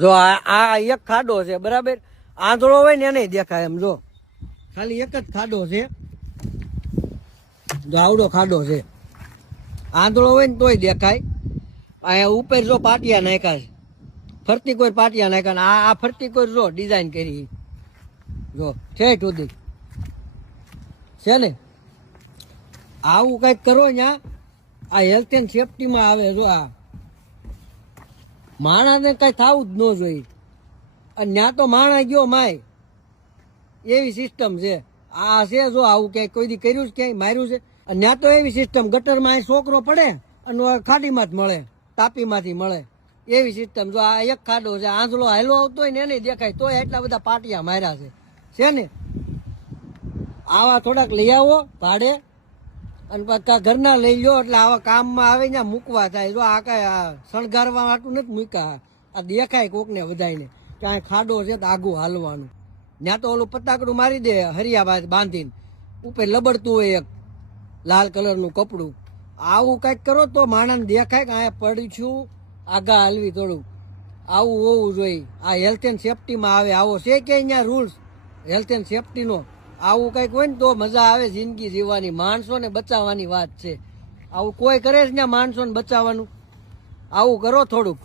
જો આ એક ખાડો છે બરાબર, આંધળો હોય ને એને દેખાય એમ. જો ખાલી એક જ ખાડો છે, જો આવડો ખાડો છે. આંધળો હોય ને તોય દેખાય. અહીંયા ઉપર જો પાટિયા નાખ્યા છે, ફરતી કોઈ પાટિયા નાખ્યા. આ ફરતી કોઈ જો ડિઝાઇન કરી, જો ઠેઠ સુધી છે ને. આવું કઈક કરો ત્યાં, આ હેલ્થ એન્ડ સેફટીમાં આવે. જો આ માણસને કઈ થવું જ ન જોઈએ. અને ત્યાં તો માણસ ગયો માય એવી સિસ્ટમ છે. આ છે જો આવું ક્યાંય કોઈ દી કર્યું છે, ક્યાંય માર્યું છે. અને ત્યાં તો એવી સિસ્ટમ, ગટરમાં છોકરો પડે અને ખાડીમાં જ મળે, તાપીમાંથી મળે એવી સિસ્ટમ. જો આ એક ખાડો છે, આંધળો હાલો આવતો હોય ને એને દેખાય, તોય એટલા બધા પાટિયા માર્યા છે ને. આવા થોડાક લઈ આવો ભાડે, અને ઘરના લઈ લો એટલે આવા કામમાં આવે ને મૂકવા થાય. જો આ કઈ શણગારવા વાટું નથી મૂક્યા, આ દેખાય કોકને બધાને ક્યાંય ખાડો છે તો આગું હાલવાનું. ત્યાં તો ઓલું પતાકડું મારી દે હરિયા બાંધીને, ઉપર લબડતું હોય એક લાલ કલરનું કપડું. આવું કંઈક કરો તો માણસને દેખાય કે અહીંયા પડી છું, આગા હાલવી થોડું. આવું હોવું જોઈએ. આ હેલ્થ એન્ડ સેફટીમાં આવે. આવો છે કે અહીંયા રૂલ્સ હેલ્થ એન્ડ સેફટીનો? આવું કંઈક હોય ને તો મજા આવે જિંદગી જીવવાની. માણસોને બચાવવાની વાત છે. આવું કોઈ કરે છે ને માણસોને બચાવવાનું? આવું કરો થોડુંક.